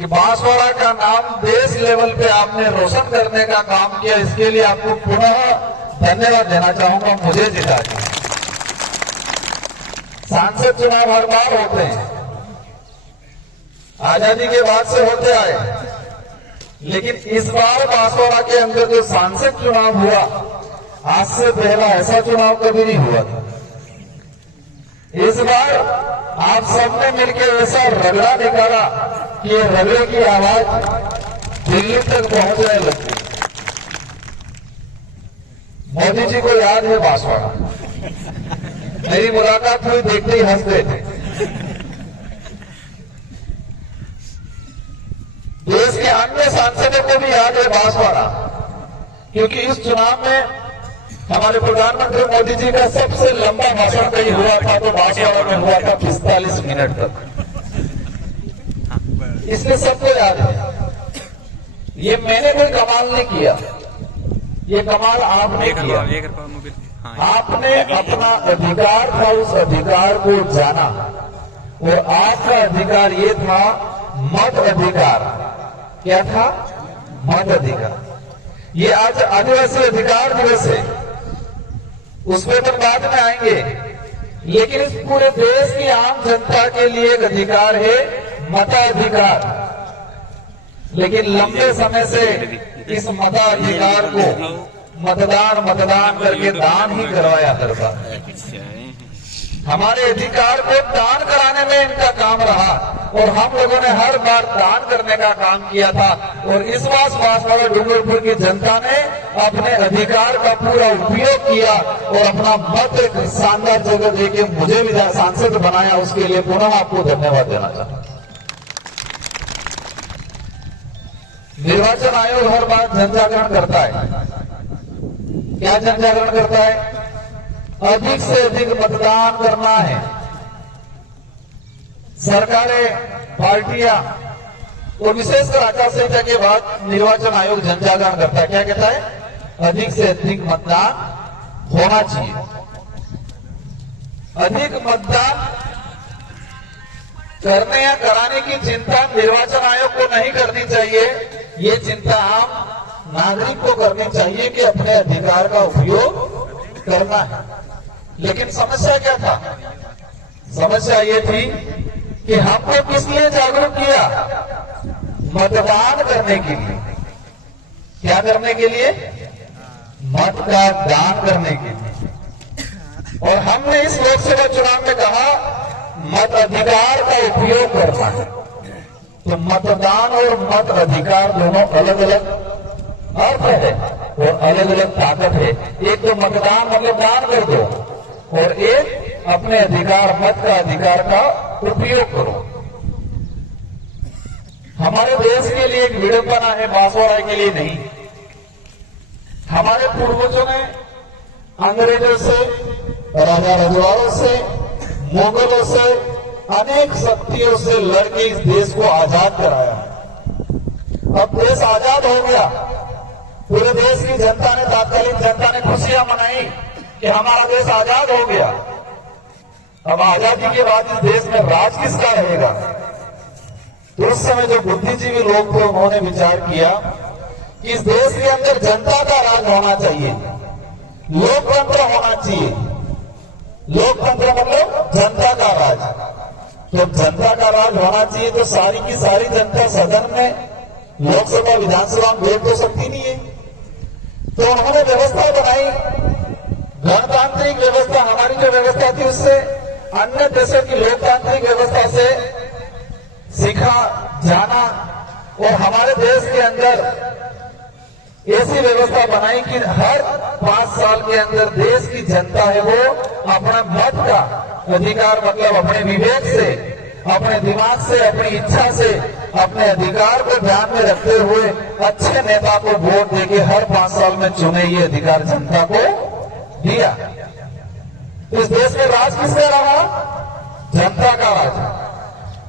कि बांसवाड़ा का नाम देश लेवल पे आपने रोशन करने का काम किया, इसके लिए आपको पुनः धन्यवाद देना चाहूंगा। मुझे जिता दिया। सांसद चुनाव हर बार होते हैं, आजादी के बाद से होते आए, लेकिन इस बार बांसवाड़ा के अंदर जो सांसद चुनाव हुआ, आज से पहला ऐसा चुनाव कभी नहीं हुआ था। इस बार आप सबने मिलकर ऐसा रगड़ा निकाला कि ये रगड़े की आवाज दिल्ली तक पहुंचने लगी। मोदी जी को याद है बांसवाड़ा, मेरी मुलाकात हुई, देखते ही हंसते थे। देश के अन्य सांसदों को भी याद है बांसवाड़ा, क्योंकि इस चुनाव में हमारे प्रधानमंत्री मोदी जी का सबसे लंबा भाषण कहीं हुआ था तो बांसवाड़ा में हुआ था 45 मिनट तक, इसलिए सबको याद है। ये मैंने कोई कमाल नहीं किया, ये कमाल आपने किया। आपने अपना अधिकार था, उस अधिकार को जाना, और आपका अधिकार ये था मत अधिकार। क्या था? मत अधिकार। ये आज आदिवासी अधिकार दिवस है, उस पर तो बाद में आएंगे, लेकिन इस पूरे देश की आम जनता के लिए एक अधिकार है मताधिकार। लेकिन लंबे समय से इस मताधिकार को मतदान करके दान ही करवाया करता है। हमारे अधिकार को दान कराने में इनका काम रहा, और हम लोगों ने हर बार दान करने का काम किया था। और इस बांसवाड़ा डूंगरपुर की जनता ने अपने अधिकार का पूरा उपयोग किया और अपना मत एक शानदार जगह देके मुझे भी सांसद बनाया। उसके लिए पुनः आपको धन्यवाद देना चाहता हूं। निर्वाचन आयोग हर बार जनजागरण करता है। क्या जनजागरण करता है? अधिक से अधिक मतदान करना है। सरकारें, पार्टियां और विशेषकर आचार संहिता के बाद निर्वाचन आयोग जनजागरण करता है। क्या कहता है? अधिक से अधिक मतदान होना चाहिए। अधिक मतदान करने या कराने की चिंता निर्वाचन आयोग को नहीं करनी चाहिए, ये चिंता आम नागरिक को करनी चाहिए कि अपने अधिकार का उपयोग करना है। लेकिन समस्या क्या था? समस्या ये थी कि हमको किस लिए जागरूक किया? मतदान करने के लिए। क्या करने के लिए? मत का दान करने के लिए। और हमने इस लोकसभा चुनाव में कहा मत अधिकार का उपयोग करना है। तो मतदान और मत अधिकार दोनों अलग अलग अर्थ है और अलग अलग ताकत है। एक तो मतदान मतलब दान कर दो, और एक अपने अधिकार, मत का अधिकार का उपयोग करो। हमारे देश के लिए एक विडंबना है, बांसवाड़ा के लिए नहीं। हमारे पूर्वजों ने अंग्रेजों से, राजा रजवाड़ों से, मुगलों से, अनेक शक्तियों से लड़के इस देश को आजाद कराया। अब देश आजाद हो गया। पूरे देश की जनता ने, तात्कालिक जनता ने खुशियां मनाई कि हमारा देश आजाद हो गया। अब आजादी के बाद इस देश में राज किसका रहेगा? तो उस समय जो बुद्धिजीवी लोग थे उन्होंने विचार किया कि इस देश के अंदर जनता का राज होना चाहिए, लोकतंत्र होना चाहिए। लोकतंत्र मतलब जनता का राज। तो जनता का राज होना चाहिए तो सारी की सारी जनता सदन में, लोकसभा विधानसभा में बैठ तो सकती नहीं है। तो उन्होंने व्यवस्था बनाई, गणतांत्रिक व्यवस्था। हमारी जो व्यवस्था थी उससे, अन्य देशों की लोकतांत्रिक व्यवस्था से सीखा जाना, और हमारे देश के अंदर ऐसी व्यवस्था बनाई कि हर 5 साल के अंदर देश की जनता है वो अपना मत का अधिकार, मतलब अपने विवेक से, अपने दिमाग से, अपनी इच्छा से, अपने अधिकार को ध्यान में रखते हुए अच्छे नेता को वोट देके हर 5 साल में चुने, ये अधिकार जनता को दिया। इस देश में राज किसका रहा? जनता का राज।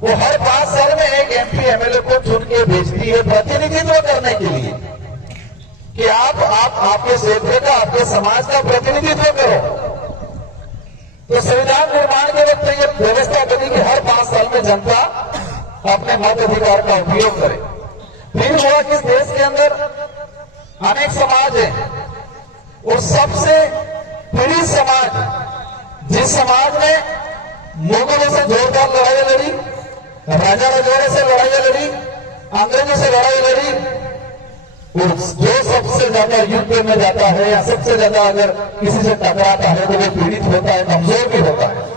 वो हर 5 साल में एक MP MLA को चुन के भेजती है प्रतिनिधित्व करने के लिए कि आपके क्षेत्र का, आपके समाज का प्रतिनिधित्व करो। तो संविधान निर्माण के वक्त ये व्यवस्था बनी कि हर 5 साल में जनता अपने मताधिकार का उपयोग करें। फिर हुआ कि देश के अंदर अनेक समाज है और सबसे पीड़ित समाज, जिस समाज ने मुगलों से जोरदार लड़ाई लड़ी, राजा रजौरे से लड़ाई लड़ी, अंग्रेजों से लड़ाई लड़ी, और जो सबसे ज्यादा युद्ध में जाता है या सबसे ज्यादा अगर किसी से टकराता है तो वो पीड़ित होता है, कमजोर भी होता है।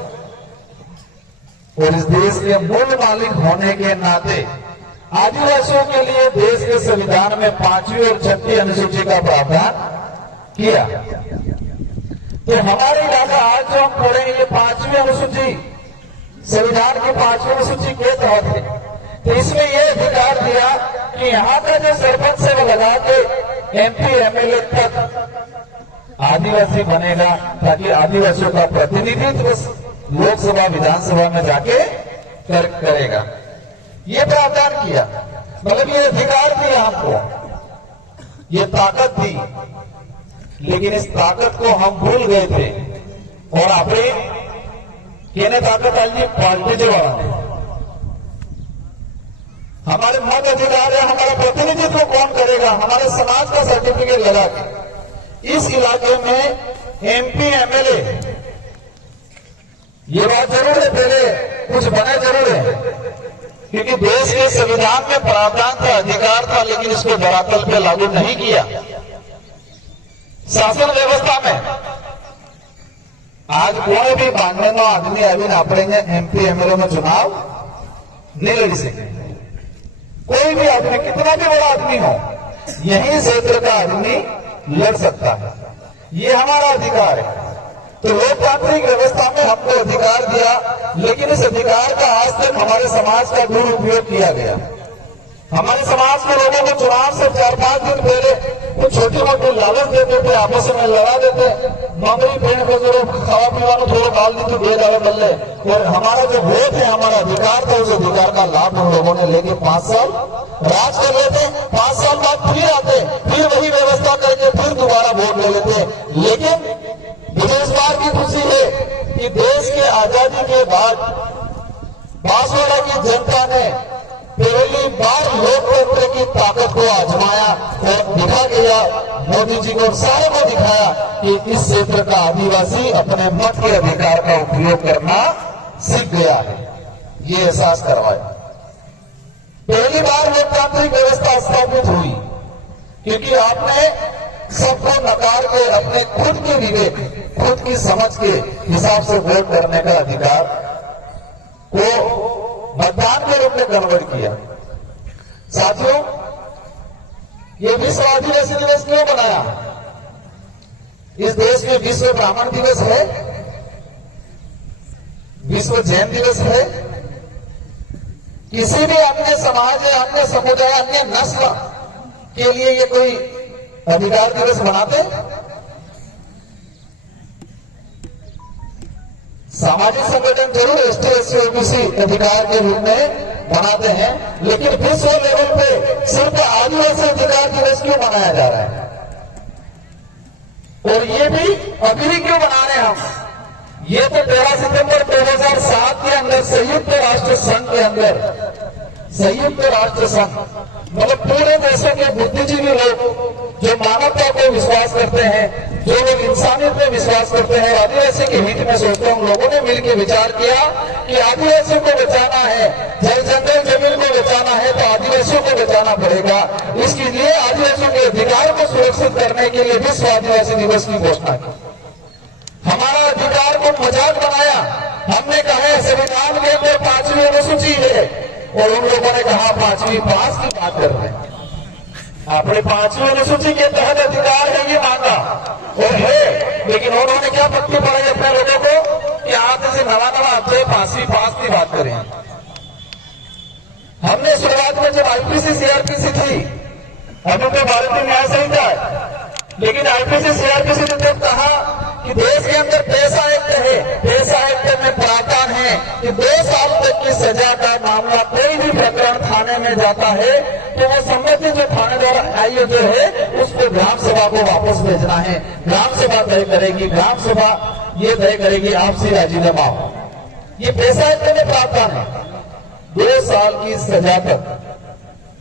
और इस देश के मूल मालिक होने के नाते आदिवासियों के लिए देश के संविधान में 5वीं और 6वीं अनुसूची का प्रावधान किया। तो हमारे इलाका आज जो हम पढ़ेंगे ये 5वीं अनुसूची, संविधान की 5वीं अनुसूची के तहत है। तो इसमें यह अधिकार दिया कि यहाँ का जो सरपंच है वो लगा के MP MLA तक आदिवासी बनेगा, ताकि आदिवासियों का प्रतिनिधित्व लोकसभा विधानसभा में जाके करेगा। ये प्रावधान किया, मतलब ये अधिकार दिया हमको, ये ताकत दी। लेकिन इस ताकत को हम भूल गए थे और अपने कहने ताकत आई पार्टी जो हमारे मत अधिकार है, हमारा प्रतिनिधित्व कौन करेगा, हमारे समाज का सर्टिफिकेट लगा के इस इलाके में MP MLA ये बात जरूर है, पहले कुछ बने जरूर है, क्योंकि देश के संविधान में प्रावधान था, अधिकार था, लेकिन इसको धरातल पे लागू नहीं किया। शासन व्यवस्था में आज कोई भी 92 आदमी अभी नापड़ेंगे MP MLA में चुनाव नहीं लड़ सके। कोई भी आदमी, कितना भी बड़ा आदमी हो, यही क्षेत्र का आदमी लड़ सकता है, ये हमारा अधिकार है। तो लोकतांत्रिक व्यवस्था में हमको अधिकार दिया, लेकिन इस अधिकार का आज तक हमारे समाज का दुरुपयोग किया गया। हमारे समाज के लोगों को चुनाव से 4-5 दिन पहले कुछ छोटी मोटी लालच देते थे, आपस में लड़ा देते, मंगरी पेड़ को जरूर खावा पीवा थोड़ा डाल दी तो दे डाले बल्ले। और हमारा जो वोट है, हमारा अधिकार था, उस अधिकार का लाभ हम लोगों ने लेके 5 साल राज कर लेते। 5 साल बाद फिर आते, फिर वही व्यवस्था करके फिर दोबारा वोट ले लेते। लेकिन मुझे इस बार की खुशी है कि देश के आजादी के बाद बांसवाड़ा की जनता ने पहली बार लोकतंत्र की ताकत को आजमाया और दिखा गया, मोदी जी को सारे को दिखाया कि इस क्षेत्र का आदिवासी अपने मत के अधिकार का उपयोग करना सीख गया है, ये एहसास करवाया। पहली बार लोकतांत्रिक व्यवस्था स्थापित हुई क्योंकि आपने सबको नकार के अपने खुद के विवेक, खुद की समझ के हिसाब से वोट करने का अधिकार को मतदान के रूप में कन्वर्ट किया। साथियों, ये विश्व आदिवासी दिवस क्यों बनाया? इस देश में विश्व ब्राह्मण दिवस है, विश्व जैन दिवस है, किसी भी अन्य समाज या अन्य समुदाय, अन्य नस्ल के लिए ये कोई अधिकार दिवस मनाते? सामाजिक संगठन जरूर ST SC OBC अधिकार के रूप में मनाते हैं, लेकिन विश्व लेवल पे सिर्फ आदिवासी अधिकार दिवस क्यों मनाया जा रहा है? और ये भी अभी क्यों बना रहे हैं हम? ये तो 13 सितंबर 2007 के अंदर संयुक्त राष्ट्र संघ के अंदर, संयुक्त राष्ट्र संघ मतलब पूरे देशों के बुद्धिजीवी लोग जो मानवता को विश्वास करते हैं, जो लोग इंसानियत में विश्वास करते हैं, आदिवासी के हित में सोचते हैं, उन लोगों ने मिलकर विचार किया कि आदिवासियों को बचाना है, जंगल जमीन को बचाना है तो आदिवासियों को बचाना पड़ेगा। इसके लिए आदिवासियों के अधिकार को सुरक्षित करने के लिए विश्व आदिवासी दिवस की घोषणा की। हमारा अधिकार को मजाक बनाया, हमने कहा संविधान के अंदर 5वीं अनुसूची है और उन लोगों ने कहा 5वीं पास की बात कर रहे हैं। अपने 5वीं अनुसूची के तहत अधिकार है ये मांगा और है, लेकिन उन्होंने क्या पट्टी पड़ाई अपने लोगों को कि आज से नवा अध्याय 5वीं पास की बात करें। हमने शुरुआत में जब IPC CRPC थी, अभी तो भारतीय न्याय संहिता है, लेकिन IPC CRPC ने जब कहा कि देश के अंदर पैसा एक्ट है, पैसा एक्ट में प्रावधान है कि 2 साल तक की सजा का मामला कोई भी प्रकरण थाने में जाता है तो वो संबंधित जो थाने द्वारा आयु जो है उसको ग्राम सभा को वापस भेजना है। ग्राम सभा तय करेगी, ग्राम सभा ये तय करेगी आपसी राजीनामा। ये पैसा एक्ट में प्रावधान है। 2 साल की सजा तक